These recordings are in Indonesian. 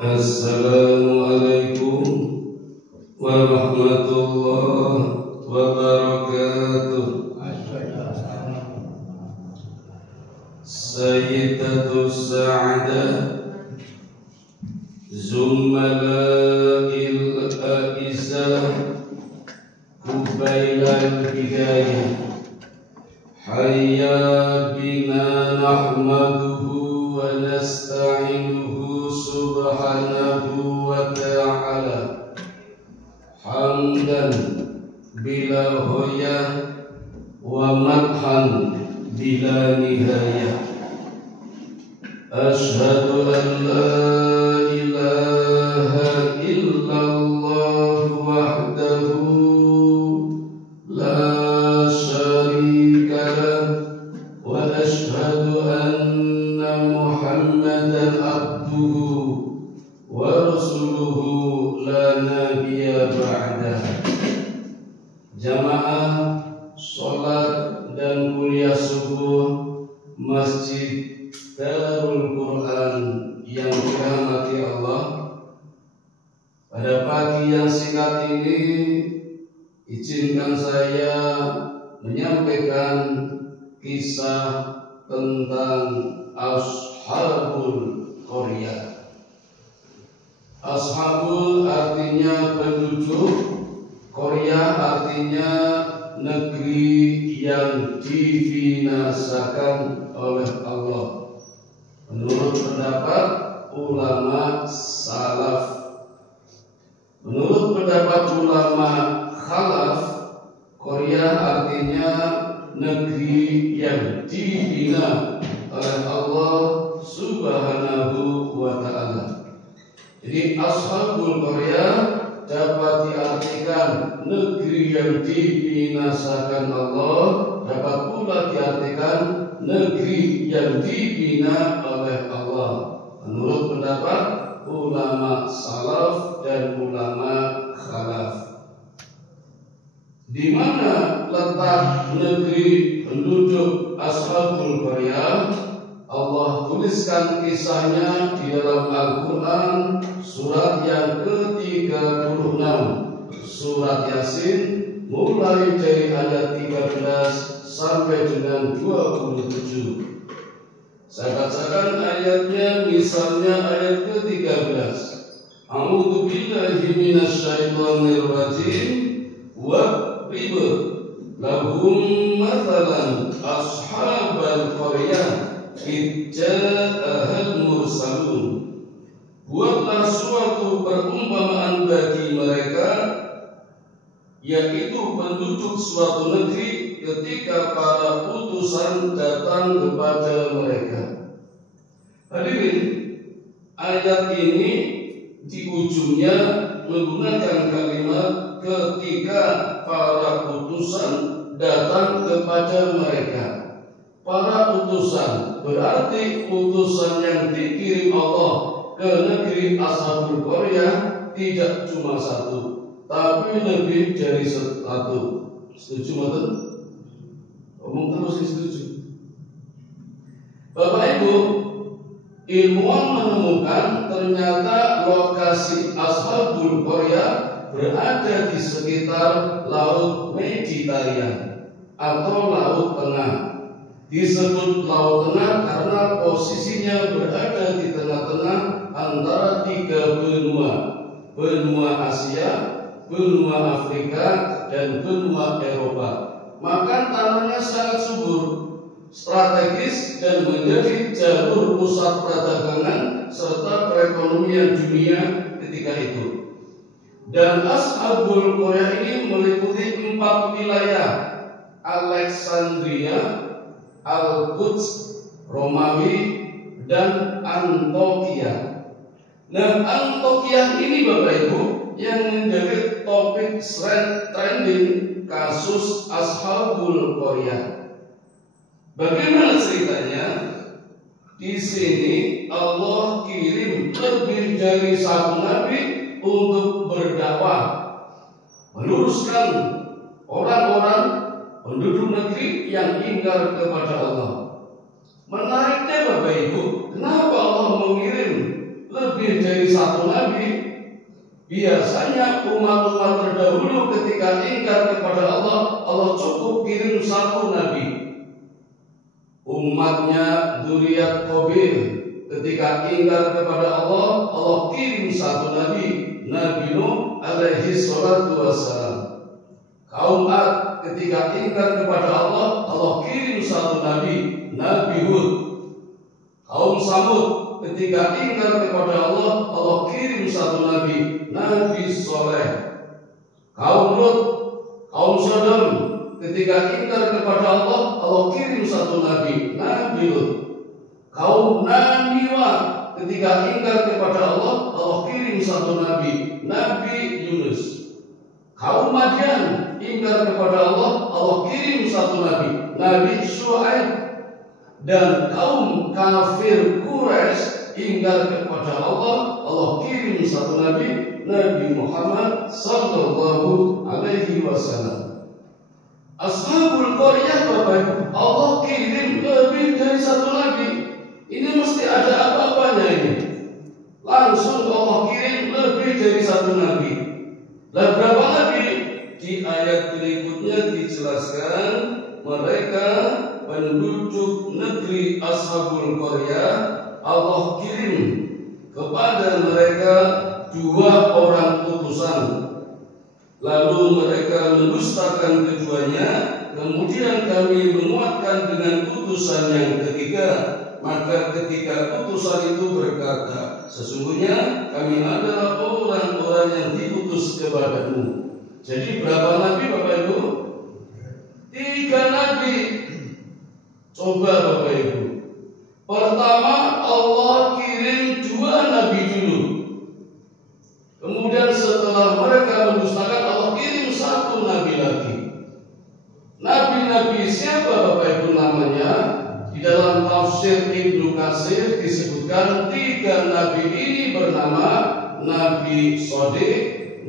Assalamualaikum warahmatullahi wabarakatuh. Sayyidatus Sa'adah Zummala'il A'izzah Kubailal Hidayah Hayya bina nahmaduhu wa nasta'inuhu subhanahu wa ta'ala hamdan bila hoyah wa madhan bila nihayah. Ashhadu an la ilaha illallah wahdahu la syarika lah wa ashhadu anna Muhammadan abduhu wa rasuluhu la nabiyya ba'dah. Jamaah sholat dan kuliah subuh Masjid Darul Quran yang dirahmati Allah, pada pagi yang singkat ini izinkan saya menyampaikan kisah tentang Ashabul Qaryah. Ashabul artinya penduduk, Qaryah artinya negeri yang dibinasakan oleh Allah. Menurut pendapat ulama salaf. Menurut pendapat ulama khalaf, Qaryah artinya negeri yang dibina oleh Allah Subhanahu wa ta'ala. Jadi Ashabul Qaryah dapat diartikan negeri yang dibinasakan Allah, dapat pula diartikan negeri yang dibina oleh Allah. Menurut pendapat ulama salaf dan ulama khalaf. Di mana letak negeri penduduk Ashabul Qaryah? Allah tuliskan kisahnya di dalam Al-Quran surat yang ke-36, surat Yasin, mulai dari ayat 13 sampai dengan 27. Saya bacakan ayatnya, misalnya ayat ke-13. A'udzu billahi minasyaitonir rajim. Wadrib lahum mathalan ashabal qaryah idza'ahal mursalun. Buatlah suatu perumpamaan bagi mereka, yaitu penduduk suatu negeri ketika para utusan datang kepada mereka. Hadirin, ayat ini di ujungnya menggunakan kalimat ketika para utusan datang kepada mereka. Para utusan berarti utusan yang dikirim Allah ke negeri Ashabul Qaryah tidak cuma satu, tapi lebih dari satu. Setuju betul? Omong terus setuju. Bapak Ibu, ilmuwan menemukan ternyata lokasi Ashabul Qaryah berada di sekitar Laut Mediterania atau Laut Tengah. Disebut Laut Tengah karena posisinya berada di tengah-tengah antara tiga benua, benua Asia, benua Afrika, dan benua Eropa. Maka tanahnya sangat subur, strategis, dan menjadi jalur pusat perdagangan serta perekonomian dunia ketika itu. Dan Ashabul Qaryah ini meliputi 4 wilayah: Alexandria, Al-Quds, Romawi, dan Antokia. Nah, Antokia ini Bapak Ibu yang menjadi topik trending kasus Ashabul Qaryah. Bagaimana ceritanya? Di sini Allah kirim lebih dari satu nabi untuk berdakwah, meluruskan orang-orang penduduk negeri yang ingkar kepada Allah. Menariknya Bapak Ibu, kenapa Allah mengirim lebih dari satu nabi, biasanya umat-umat terdahulu ketika ingkar kepada Allah, Allah cukup kirim satu nabi. Umatnya dzurriyyat Qabil ketika ingkar kepada Allah, Allah kirim satu nabi, Nabi Nuh alaihi salatu wassalam. Kaum Ad ketika ingkar kepada Allah, Allah kirim satu nabi, Nabi Hud. Kaum Samud ketika ingkar kepada Allah, Allah kirim satu nabi, Nabi Soleh. Kaum Lut, kaum Sodom ketika ingkar kepada Allah, Allah kirim satu nabi, Nabi Lut. Kaum Naniwa ketika ingkar kepada Allah, Allah kirim satu nabi, Nabi Yunus. Kaum Madian ingkar kepada Allah, Allah kirim satu nabi, Nabi Syuaib. Dan kaum kafir Quraisy ingkar kepada Allah, Allah kirim satu nabi, Nabi Muhammad sallallahu alaihi wasallam. Ashabul Qaryah, Bapak, Allah kirim lebih dari satu nabi. Ini mesti ada apa-apanya ini. Langsung Allah kirim lebih dari satu nabi. Lah berapa nabi? Di ayat berikutnya dijelaskan mereka penduduk negeri Ashabul Qaryah, Allah kirim kepada mereka 2 orang utusan. Lalu mereka mendustakan keduanya, kemudian kami menguatkan dengan utusan yang ketiga. Maka ketika utusan itu berkata, sesungguhnya kami adalah orang-orang yang diutus kepadamu. Jadi berapa nabi, Bapak Ibu? 3 nabi. Coba Bapak Ibu, pertama Allah kirim 2 nabi dulu. Kemudian setelah mereka mendustakan, Allah kirim 1 nabi lagi. Nabi-nabi siapa Bapak Ibu namanya? Di dalam tafsir Ibnu Katsir disebutkan 3 nabi ini bernama Nabi Shadiq,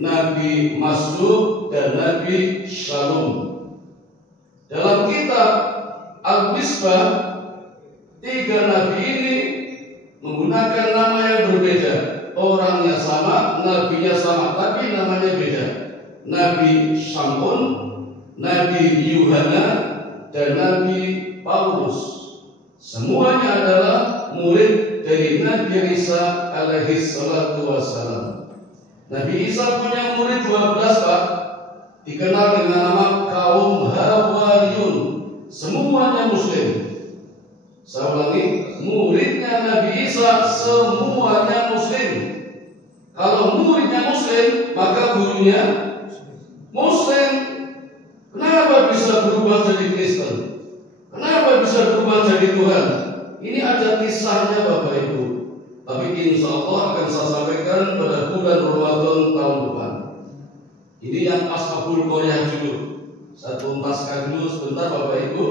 Nabi Masduq, dan Nabi Shalom. Dalam kitab Al-Misbah, 3 nabi ini menggunakan nama yang berbeda. Orangnya sama, nabinya sama, tapi namanya beda. Nabi Syamun, Nabi Yuhana, dan Nabi Paulus. Semuanya adalah murid dari Nabi Isa alaihi salatu wassalam. Nabi Isa punya murid 12, Pak. Dikenal dengan nama kaum Hawariyun. Semuanya muslim. Saya ulangi, muridnya Nabi Isa semuanya muslim. Kalau muridnya muslim, maka gurunya muslim. Kenapa bisa berubah jadi Kristen? Kenapa bisa berubah jadi Tuhan? Ini ada kisahnya Bapak Ibu. Tapi insya Allah akan saya sampaikan pada bulan Ramadan tahun depan. Ini yang Ashabul Qaryah dulu. Saya tuntaskan dulu sebentar Bapak Ibu.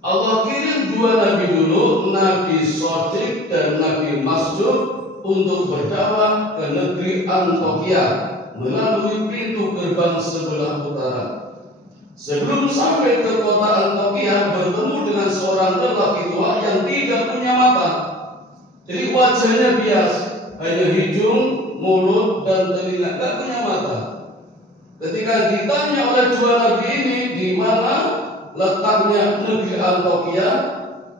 Allah kirim 2 nabi dulu, Nabi Shadiq dan Nabi Masduq, untuk berdakwah ke negeri Antioquia melalui pintu gerbang sebelah utara. Sebelum sampai ke kota Antioquia, bertemu dengan seorang lelaki tua yang tidak punya mata. Jadi wajahnya biasa, hanya hidung, mulut, dan telinga, tidak punya mata. Ketika ditanya oleh 2 nabi ini, di mana letaknya negeri Antioquia,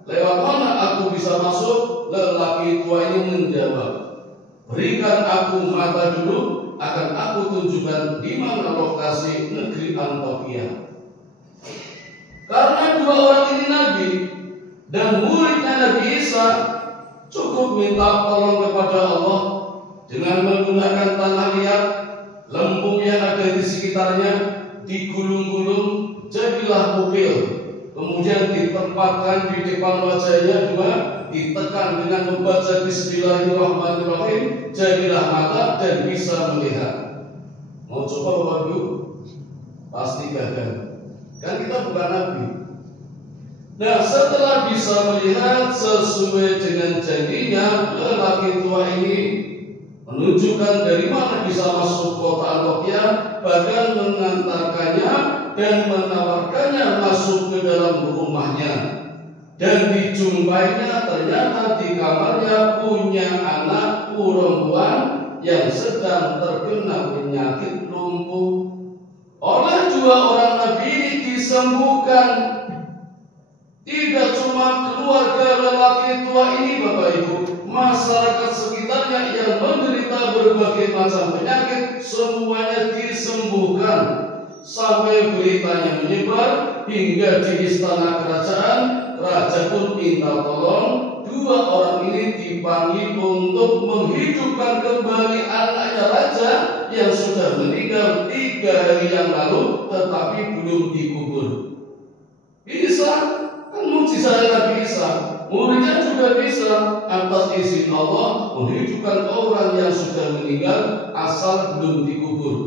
lewat mana aku bisa masuk? Lelaki tua ini menjawab, berikan aku mata dulu, akan aku tunjukkan di mana lokasi negeri Antioquia. Karena 2 orang ini nabi dan muridnya Nabi Isa, cukup minta tolong kepada Allah dengan menggunakan tanah liat, lempung yang ada di sekitarnya digulung-gulung, jadilah pupil. Kemudian ditempatkan di depan wajahnya 2, ditekan dengan membaca Bismillahirrahmanirrahim, jadilah mata dan bisa melihat. Mau coba Bapak Ibu? Pasti gagal. Kan kita bukan nabi. Nah, setelah bisa melihat sesuai dengan janjinya, lelaki tua ini menunjukkan dari mana bisa masuk kota Antioquia, bahkan mengantarkannya dan menawarkannya masuk ke dalam rumahnya. dan dijumpainya ternyata di kamarnya punya anak perempuan yang sedang terkena penyakit lumpuh. Oleh dua orang nabi ini disembuhkan. Tidak cuma keluarga lelaki tua ini, Bapak Ibu, masyarakat sekitarnya yang menderita berbagai macam penyakit semuanya disembuhkan. Sampai beritanya menyebar hingga di istana kerajaan, raja pun minta tolong. Dua orang ini dipanggil untuk menghidupkan kembali anaknya raja yang sudah meninggal 3 hari yang lalu tetapi belum dikubur. Bisa, kan mukjizat Nabi Isa. Muridnya juga bisa atas izin Allah menghidupkan orang yang sudah meninggal asal belum dikubur.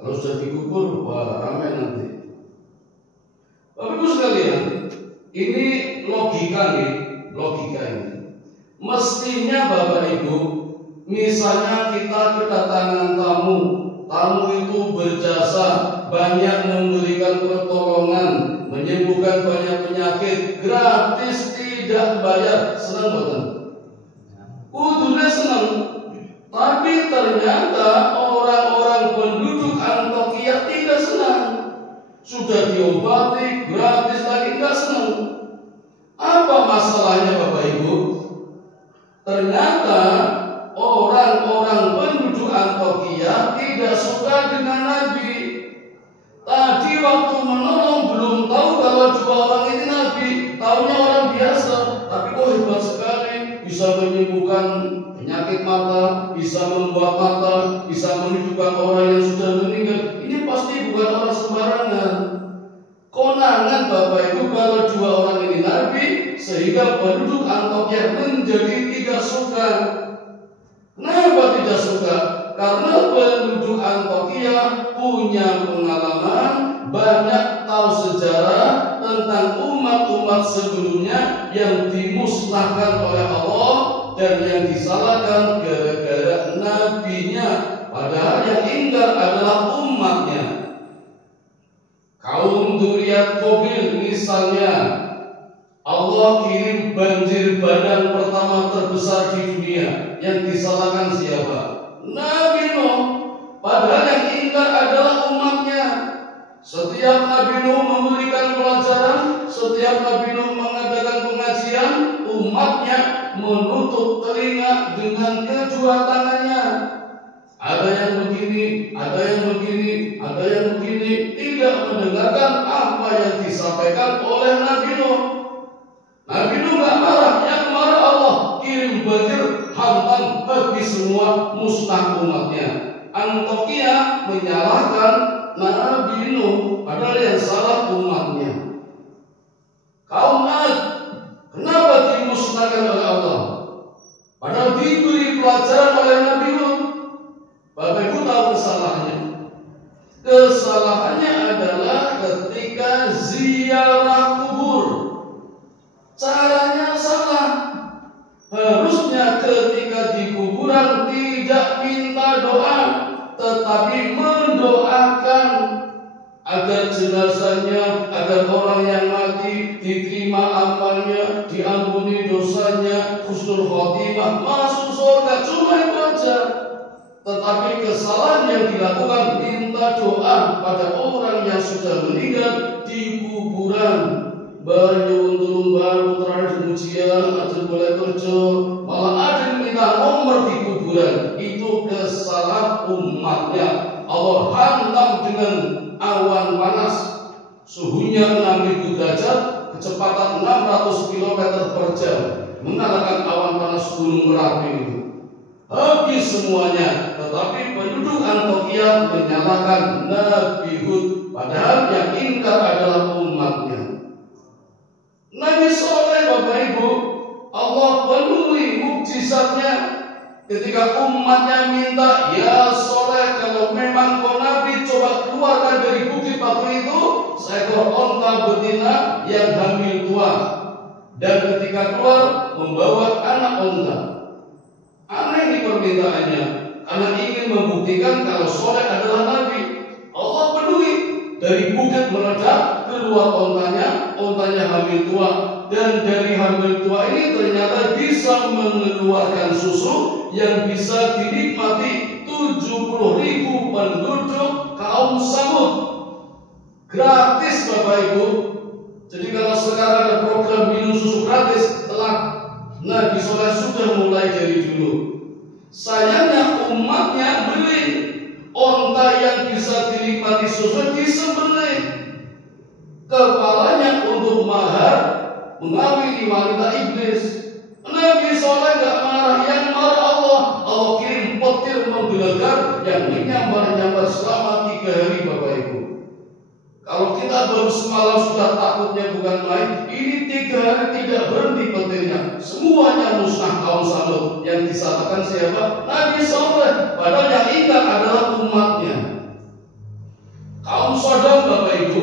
Kalau sudah dikubur, wah ramai nanti. Bapak Ibu sekalian, ini logika nih, logika ini. Mestinya Bapak Ibu, misalnya kita kedatangan tamu itu berjasa, banyak memberikan pertolongan, menyembuhkan banyak penyakit, gratis tidak bayar, senang betul? Kudune senang. Tapi ternyata orang-orang penduduk Antioquia tidak senang. Sudah diobati gratis lagi nggak senang. Apa masalahnya Bapak Ibu? Ternyata orang-orang penduduk Antioquia tidak suka dengan Nabi. Tadi waktu menolong belum tahu kalau dua orang ini Nabi, tahunya orang biasa. Tapi kok hebat sekali, bisa menyembuhkan penyakit mata, bisa membuat mata, bisa menghidupkan orang yang sudah meninggal. Ini pasti bukan orang sembarangan. Konangan Bapak Ibu kalau dua orang ini Nabi, sehingga penduduk Antioquia menjadi tidak suka. Kenapa tidak suka? Karena penduduk Antioquia punya pengalaman, banyak tahu sejarah tentang umat-umat sebelumnya yang dimusnahkan oleh Allah dan yang disalahkan gara-gara nabinya, padahal yang ingkar adalah umatnya. Kaum Dzurriyyat Qabil misalnya, Allah kirim banjir bandang pertama terbesar di dunia, yang disalahkan siapa? Nabi Nuh. Padahal yang ingkar adalah umatnya. Setiap Nabi Nuh memberikan pelajaran, setiap Nabi Nuh mengadakan pengajian, umatnya menutup telinga dengan kedua tangannya. Ada yang begini, ada yang begini, ada yang begini, tidak mendengarkan apa yang disampaikan oleh Nabi Nuh. Nabi Nuh gak marah, yang marah Allah, kirim banjir, hantam bagi semua, musnah umatnya. Antioquia menyalahkan Nabi Nuh, padahal yang salah umatnya. Kaum Ad, kenapa dimusnahkan oleh Allah? Padahal diberi pelajaran oleh Nabi Nuh. Bapak Ibu tahu kesalahannya? Kesalahannya adalah ketika ziarah kubur. Caranya salah. Harusnya ketika di kuburan tidak minta doa, tetapi mendoakan agar jenazahnya, agar orang yang mati diterima amalnya, diampuni dosanya, husnul khotimah, masuk surga. Cuma itu aja. Tetapi kesalahan yang dilakukan minta doa pada orang yang sudah meninggal di kuburan. Banyak turun baru terakhir ujian, ada boleh kerja, malah ada yang minta nomor di kuburan. Itu kesalahan umatnya. Allah hantam dengan awan panas, suhunya 6.000 derajat, kecepatan 600 km per jam, mengalahkan awan panas gunung Merapi itu. Habis semuanya, tetapi penduduk Antioquia menyalahkan Nabi Hud, padahal yang ingkar adalah umatnya. Nabi Soleh, Bapak Ibu, Allah penuhi mukjizatnya ketika umatnya minta, ya Soleh, kalau memang kau Nabi, coba keluarkan dari bukit batu itu seekor onta betina yang hamil tua, dan ketika keluar membawa anak onta. Aneh ini permintaannya, karena ingin membuktikan kalau Soleh adalah Nabi. Allah penuhi, dari bukit meledak, keluar ontanya hamil tua, dan dari hamil tua ini ternyata bisa mengeluarkan susu yang bisa dinikmati 70.000 penduduk kaum Samud. Gratis Bapak Ibu. Jadi kalau sekarang ada program minum susu gratis, telah. Nabi Soleh sudah mulai dari dulu. Sayangnya umatnya beli onta yang bisa dinikmati susu disembelih, kepalanya untuk mahar mengawini wanita iblis. Nabi Soleh gak marah, yang marah Allah. Allah kirim petir menggelegar yang menyambar-nyambar selama 3 hari Bapak Ibu. Kalau kita baru semalam sudah takutnya bukan main, ini 3 hari tidak berhenti petirnya. Semuanya musnah kaum Samud. Yang disalahkan siapa? Nabi Soleh. Padahal yang ingat adalah umatnya. Kaum Sodom Bapak Ibu,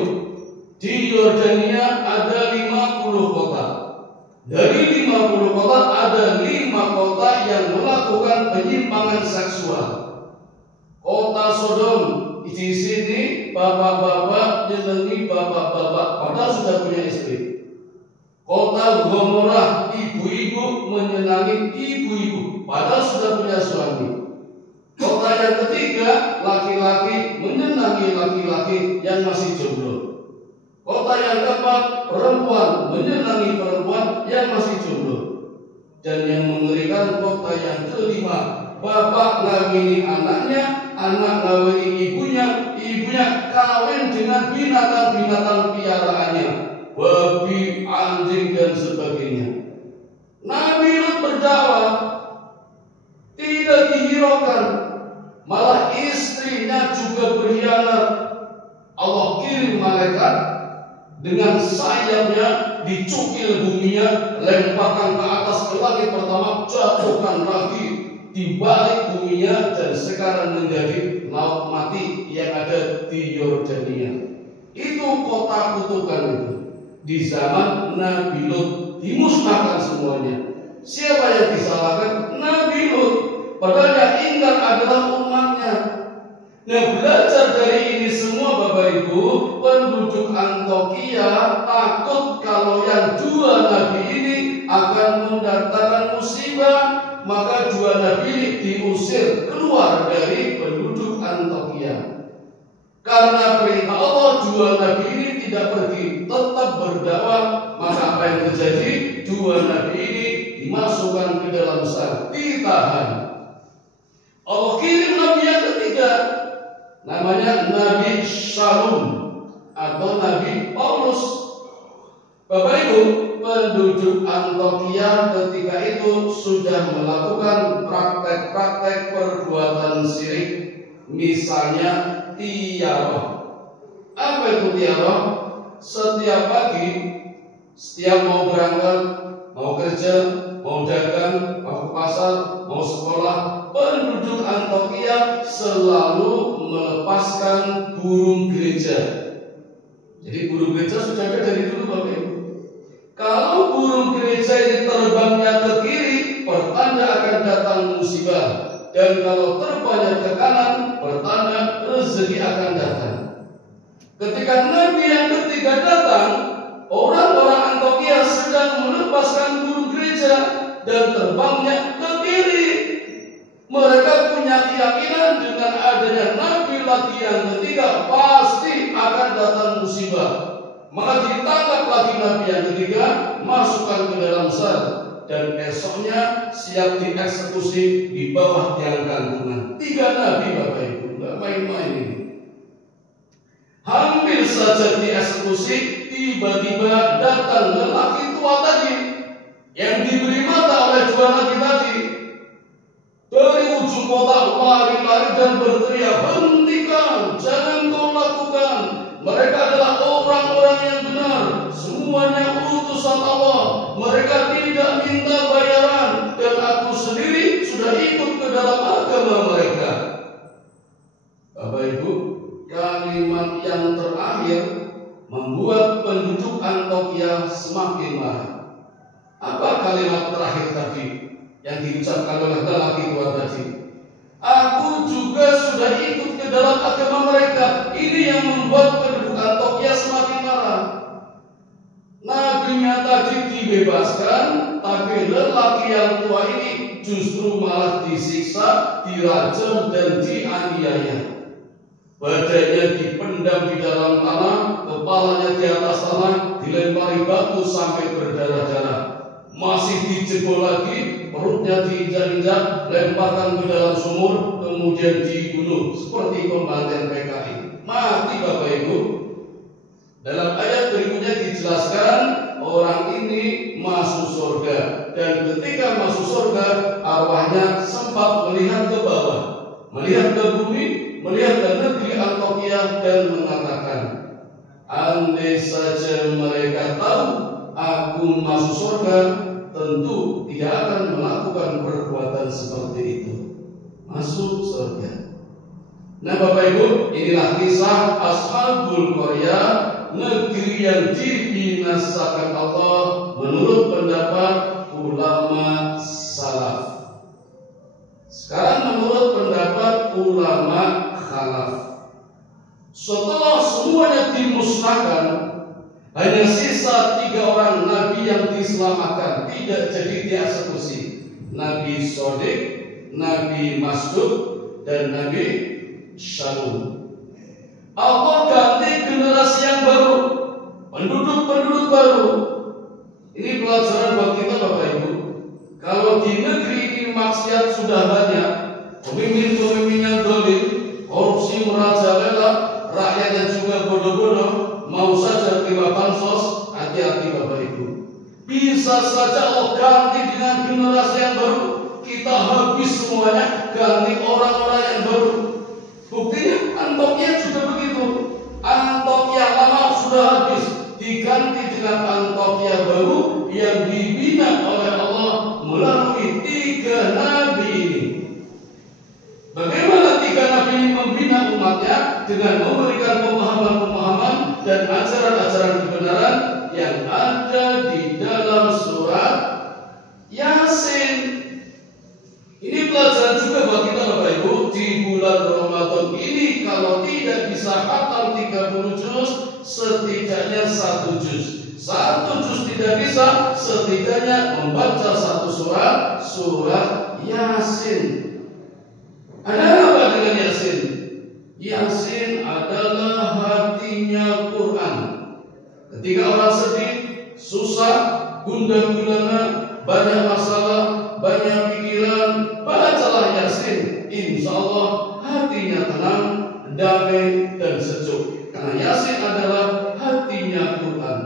di Yordania ada 50 kota. Dari 50 kota ada 5 kota yang melakukan penyimpangan seksual. Kota Sodom, di sini bapak-bapak nyenengi bapak-bapak padahal sudah punya istri. Kota Gomorrah, ibu-ibu menyenangi ibu-ibu padahal sudah punya suami. Kota yang ketiga, laki-laki menyenangi laki-laki yang masih jomblo. Kota yang keempat, perempuan menyenangi perempuan yang masih jomblo. Dan yang mengerikan kota yang kelima, bapak ngawini anaknya, anak ngawini ibunya, ibunya kawin dengan binatang-binatang piaraannya, babi, anjing dan sebagainya. Nabi Lut berdakwah, tidak dihiraukan, malah istrinya juga berkhianat. Allah kirim malaikat dengan sayapnya, dicukil buminya, lemparkan ke atas ke langit pertama, jatuhkan lagi di balik buminya, dan sekarang menjadi laut mati yang ada di Yordania. Itu kota kutukan itu. Di zaman Nabi Lut dimusnahkan semuanya. Siapa yang disalahkan? Nabi Lut. Padahal yang ingat adalah umatnya. Nah, belajar dari ini semua Bapak Ibu, penduduk Antioquia takut kalau yang 2 nabi ini akan mendatangkan musibah, maka 2 nabi ini diusir keluar dari penduduk Antioquia. Karena perintah Allah, 2 nabi ini tidak pergi, tetap berdakwah, maka apa yang terjadi? 2 nabi ini dimasukkan ke dalam sel, ditahan. Allah kirim nabi yang ketiga, namanya Nabi Shalom atau Nabi Paulus. Bapak Ibu, penduduk Antioquia ketika itu sudah melakukan praktek-praktek perbuatan syirik. Misalnya tiarah. Apa itu tiarah? Setiap pagi, setiap mau berangkat, mau kerja, mau dagang, mau ke pasar, mau sekolah, penduduk Antioquia selalu melepaskan burung gereja. Jadi burung gereja sudah ada dari dulu Bapak Ibu. Kalau burung gereja ini terbangnya ke kiri, pertanda akan datang musibah. Dan kalau terbangnya ke kanan, pertanda rezeki akan datang. Ketika nabi yang ketiga datang, orang-orang Antioquia sedang melepaskan burung gereja dan terbangnya ke kiri. Mereka punya keyakinan dengan adanya nabi lagi yang ketiga pasti akan datang musibah. Maka ditangkap lagi nabi yang ketiga, masukkan ke dalam sel, dan esoknya siap dieksekusi di bawah tiang gantungan. 3 nabi Bapak Ibu, nggak main-main ini. Hampir saja dieksekusi, tiba-tiba datang lelaki tua tadi yang diberi mata oleh 2 nabi tadi. Dari ujung kota lari-lari dan berteriak, hentikan, jangan kau lakukan. Mereka adalah orang-orang yang benar, semuanya utusan Allah. Mereka tidak minta bayaran, dan aku sendiri sudah ikut ke dalam agama mereka. Bapak Ibu, kalimat yang terakhir membuat penduduk Antioquia semakin marah. Apa kalimat terakhir tadi yang diucapkan oleh lelaki tua tadi? Aku juga sudah ikut ke dalam agama mereka. Ini yang membuat penduduk Antioquia semakin marah. Nabinya tadi dibebaskan, tapi lelaki yang tua ini justru malah disiksa, dirajam dan dianiaya. Badannya dipendam di dalam tanah, kepalanya di atas tanah, dilempari batu sampai berdarah-darah. Masih dijebol lagi, perutnya diinjak-injak, lemparkan ke dalam sumur, kemudian dibunuh seperti pembantaian PKI. Mati Bapak Ibu. Dalam ayat berikutnya dijelaskan orang ini masuk surga, dan ketika masuk surga arwahnya sempat melihat ke bawah, melihat ke bumi, melihat ke negeri Antiokhia dan mengatakan, andai saja mereka tahu aku masuk surga, tentu tidak akan melakukan perbuatan seperti itu. Masuk surga. Nah Bapak Ibu, inilah kisah Ashabul Qaryah, negeri yang dibinasakan Allah menurut pendapat ulama salaf. Sekarang menurut pendapat ulama khalaf. Setelah semuanya dimusnahkan, hanya sisa 3 orang nabi yang diselamatkan, tidak jadi dieksekusi. Nabi Shodiq, Nabi Masduq, dan Nabi Shalom. Allah ganti generasi yang baru, penduduk-penduduk baru. Ini pelajaran buat kita Bapak Ibu. Kalau di negeri ini maksiat sudah banyak, pemimpin-pemimpin yang dolim, korupsi merajalela, rakyat yang juga bodoh-bodoh, mau saja terima bansos, hati-hati Bapak Ibu. Bisa saja Allah ganti dengan generasi yang baru, kita habis semuanya, ganti orang-orang yang baru. Buktinya Antiokhia juga begitu. Antiokhia lama sudah habis, diganti dengan Antiokhia baru yang dibina oleh Allah melalui 3 nabi ini. Bagaimana 3 nabi ini membina umatnya? Dengan memberikan pemahaman-pemahaman dan ajaran-ajaran kebenaran yang ada di dalam surat Yasin. Ini pelajaran juga buat kita Bapak Ibu. Di bulan Ramadan ini kalau tidak bisa khatam 30 juz, setidaknya 1 juz. 1 juz tidak bisa, setidaknya membaca 1 surat, surat Yasin. Ada apa dengan Yasin? Yasin adalah hatinya Quran. Ketika orang sedih, susah, gundah gulana, banyak masalah, banyak pikiran, bacalah Yasin. Insya Allah hatinya tenang, damai dan sejuk. Karena Yasin adalah hatinya Quran.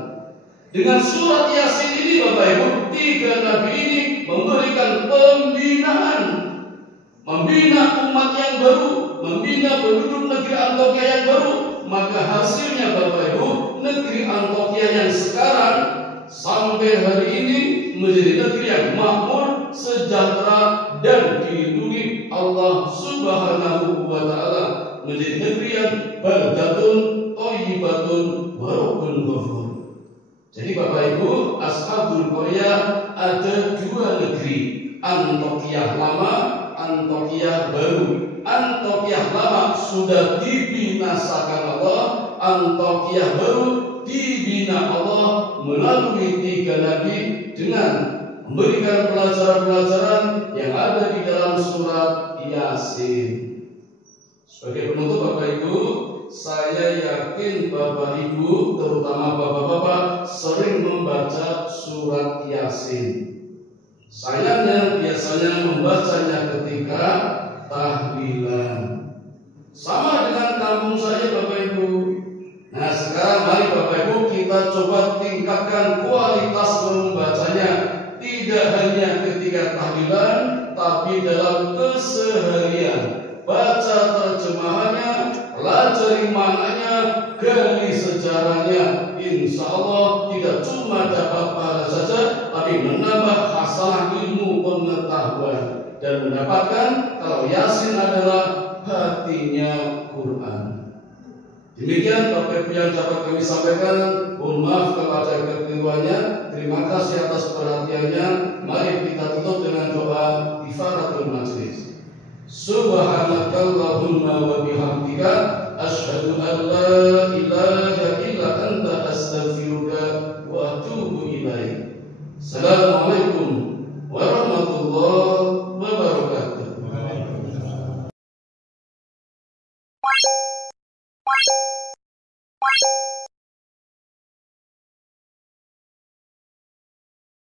Dengan surat Yasin ini Bapak Ibu, 3 nabi ini memberikan pembinaan, membina umat yang baru, membina penduduk negeri Antiokhia yang baru. Maka hasilnya Bapak Ibu, negeri Antiokhia yang sekarang sampai hari ini menjadi negeri yang makmur, sejahtera, dan dilindungi Allah Subhanahu wa Ta'ala, menjadi negeri yang baldatun thayyibatun wa rabbun ghafur. Jadi Bapak Ibu, Ashabul Qaryah ada 2 negeri, Antiokhia lama, Antiokhia baru. Antiokhia lama sudah dibinasakan Allah, Antiokhia baru dibina Allah melalui 3 nabi dengan memberikan pelajaran-pelajaran yang ada di dalam surat Yasin. Sebagai penutup Bapak Ibu, saya yakin Bapak Ibu, terutama Bapak-bapak, sering membaca surat Yasin. Sayangnya biasanya membacanya ketika tahlilan. Sama dengan kampung saya Bapak Ibu. Nah sekarang mari Bapak Ibu kita coba tingkatkan kualitas membacanya. Tidak hanya ketika tahlilan, tapi dalam keseharian. Baca terjemahannya, pelajari maknanya, gali sejarahnya. Insya Allah tidak cuma dapat pahala saja, tapi menambah hasanah ilmu pengetahuan dan mendapatkan kalau Yasin adalah hatinya Quran. Demikian Bapak Ibu yang dapat kami sampaikan. Mohon maaf kepada kekeliruannya. Terima kasih atas perhatiannya. Mari kita tutup dengan doa ifaratul majlis. Subhanakallahumma wa bihamdika asyhadu an la ilaha illa anta astaghfiruka wa atubu ilaik. Assalamualaikum warahmatullahi wabarakatuh.